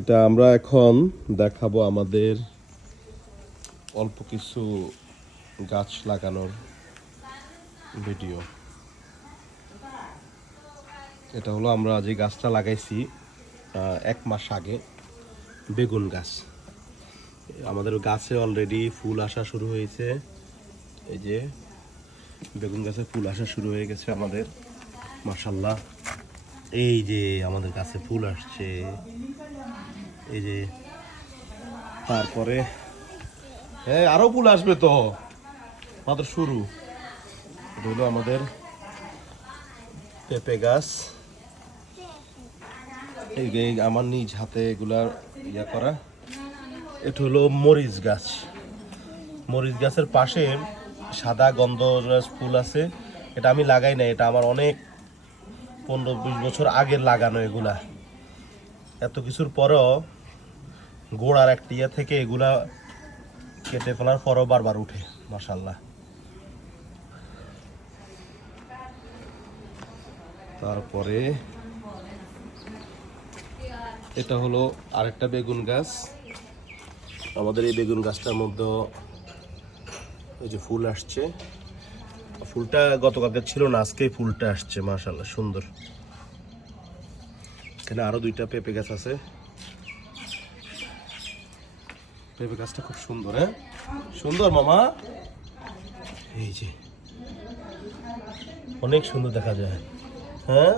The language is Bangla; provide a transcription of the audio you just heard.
এটা আমরা এখন দেখাবো আমাদের অল্প কিছু গাছ লাগানোর ভিডিও। এটা হলো আমরা যে গাছটা লাগাইছি 1 মাস আগে, বেগুন গাছ। আমাদের গাছে অলরেডি ফুল আসা শুরু হয়েছে। এই যে বেগুন গাছে ফুল আসা শুরু হয়ে গেছে আমাদের, মাশাআল্লাহ। এই যে আমাদের গাছে ফুল আসছে, এই যে। তারপরে হ্যাঁ আরো ফুল আসবে তো, মাত্র শুরু। এটা হলো আমাদের পেঁপে গাছ। এই যে আমার নিজ হাতে এগুলার ইয়া করা। এটা হলো মরিচ গাছ। মরিচ গাছের পাশে সাদা গন্ধরাজ ফুল আছে, এটা আমি লাগাই না, এটা আমার অনেক 15-20 বছর আগের লাগানো। এগুলা এত কিছুর পরেও গোড়ার একটা ইয়া থেকে এগুলা কেটে ফেলার পরও বারবার উঠে, মাশাআল্লাহ। তারপরে এটা হলো আরেকটা বেগুন গাছ। আমাদের এই বেগুন গাছটার মধ্যে এই যে ফুল আসছে। ফুলটা গতকালকে ছিল না, আজকেই ফুলটা আসছে, মাশাআল্লাহ সুন্দর। এখানে আরো 2টা পেঁপে গাছ আছে। পেঁপে গাছটা খুব সুন্দর, হ্যাঁ সুন্দর মামা। এই যে অনেক সুন্দর দেখা যায়, হ্যাঁ।